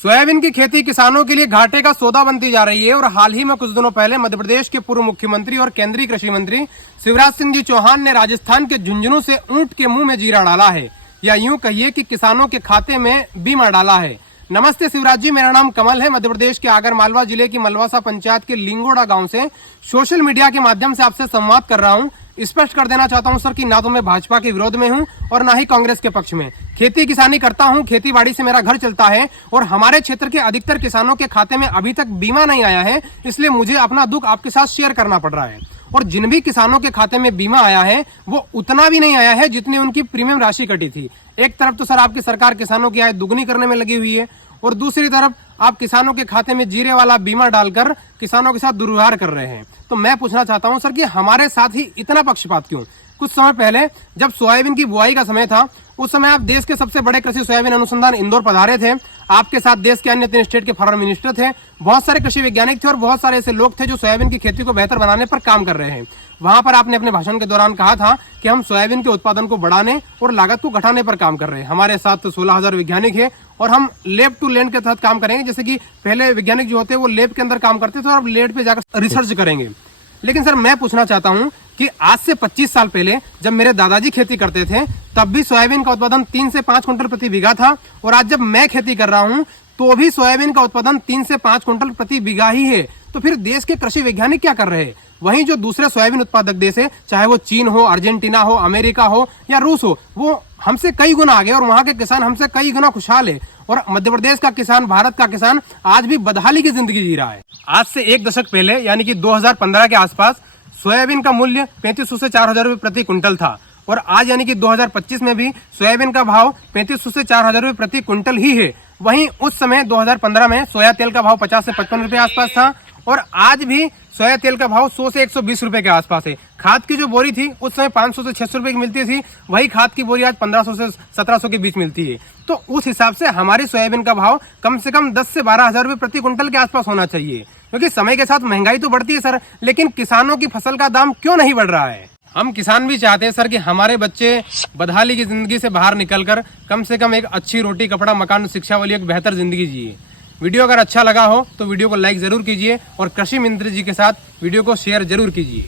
Soybean की खेती किसानों के लिए घाटे का सौदा बनती जा रही है और हाल ही में कुछ दिनों पहले मध्य प्रदेश के पूर्व मुख्यमंत्री और केंद्रीय कृषि मंत्री शिवराज सिंह जी चौहान ने राजस्थान के झुंझुनू से ऊंट के मुंह में जीरा डाला है, या यूं कहिए कि किसानों के खाते में बीमा डाला है। नमस्ते शिवराज जी, मेरा नाम कमल है। मध्य प्रदेश के आगर मालवा जिले की मलवासा पंचायत के लिंगोड़ा गांव से सोशल मीडिया के माध्यम से आपसे संवाद कर रहा हूं। स्पष्ट कर देना चाहता हूं सर कि ना तो मैं भाजपा के विरोध में हूं और ना ही कांग्रेस के पक्ष में। खेती किसानी करता हूं, खेती बाड़ी से मेरा घर चलता है और हमारे क्षेत्र के अधिकतर किसानों के खाते में अभी तक बीमा नहीं आया है, इसलिए मुझे अपना दुख आपके साथ शेयर करना पड़ रहा है। और जिन भी किसानों के खाते में बीमा आया है वो उतना भी नहीं आया है जितनी उनकी प्रीमियम राशि कटी थी। एक तरफ तो सर आपकी सरकार किसानों की आय दुगनी करने में लगी हुई है और दूसरी तरफ आप किसानों के खाते में जीरे वाला बीमा डालकर किसानों के साथ दुर्व्यवहार कर रहे हैं। तो मैं पूछना चाहता हूं सर कि हमारे साथ ही इतना पक्षपात क्यों? कुछ समय पहले जब सोयाबीन की बुआई का समय था, उस समय आप देश के सबसे बड़े कृषि सोयाबीन अनुसंधान इंदौर पधारे थे। आपके साथ देश के अन्य 3 स्टेट के फॉरेन मिनिस्टर थे, बहुत सारे कृषि वैज्ञानिक थे और बहुत सारे ऐसे लोग थे जो सोयाबीन की खेती को बेहतर बनाने पर काम कर रहे हैं। वहां पर आपने अपने भाषण के दौरान कहा था कि हम सोयाबीन के उत्पादन को बढ़ाने और लागत को घटाने पर काम कर रहे हैं। हमारे साथ 16,000 वैज्ञानिक है और हम लैब टू लैंड के तहत काम करेंगे। जैसे कि पहले वैज्ञानिक जो होते हैं वो लैब के अंदर काम करते थे और अब लैब पे जाकर रिसर्च करेंगे। लेकिन सर मैं पूछना चाहता हूं कि आज से 25 साल पहले जब मेरे दादाजी खेती करते थे तब भी सोयाबीन का उत्पादन 3 से 5 क्विंटल प्रति बीघा था, और आज जब मैं खेती कर रहा हूं तो भी सोयाबीन का उत्पादन 3 से 5 क्विंटल प्रति बीघा ही है। तो फिर देश के कृषि वैज्ञानिक क्या कर रहे हैं? वहीं जो दूसरे सोयाबीन उत्पादक देश है, चाहे वो चीन हो, अर्जेंटीना हो, अमेरिका हो या रूस हो, वो हमसे कई गुना आगे और वहां के किसान हमसे कई गुना खुशहाल है। और मध्य प्रदेश का किसान, भारत का किसान आज भी बदहाली की जिंदगी जी रहा है। आज से 1 दशक पहले यानी कि 2015 के आसपास सोयाबीन का मूल्य 3500 से 4,000 रुपए प्रति क्विंटल था, और आज यानी कि 2025 में भी सोयाबीन का भाव 3500 से 4,000 रुपए प्रति क्विंटल ही है। वहीं उस समय 2015 में सोया तेल का भाव 50 से 55 रुपए आसपास था, और आज भी सोया तेल का भाव 100 से 120 रुपए के आसपास है। खाद की जो बोरी थी उस समय 500 से 600 रुपए की मिलती थी, वही खाद की बोरी आज 1500 से 1700 के बीच मिलती है। तो उस हिसाब से हमारी सोयाबीन का भाव कम से कम 10 से 12,000 रुपए प्रति क्विंटल के आसपास होना चाहिए, क्योंकि समय के साथ महंगाई तो बढ़ती है सर, लेकिन किसानों की फसल का दाम क्यों नहीं बढ़ रहा है? हम किसान भी चाहते हैं सर कि हमारे बच्चे बदहाली की जिंदगी से बाहर निकलकर कम से कम एक अच्छी रोटी, कपड़ा, मकान, शिक्षा वाली एक बेहतर जिंदगी जिए। वीडियो अगर अच्छा लगा हो तो वीडियो को लाइक जरूर कीजिए और कृषि मंत्री जी के साथ वीडियो को शेयर जरूर कीजिए।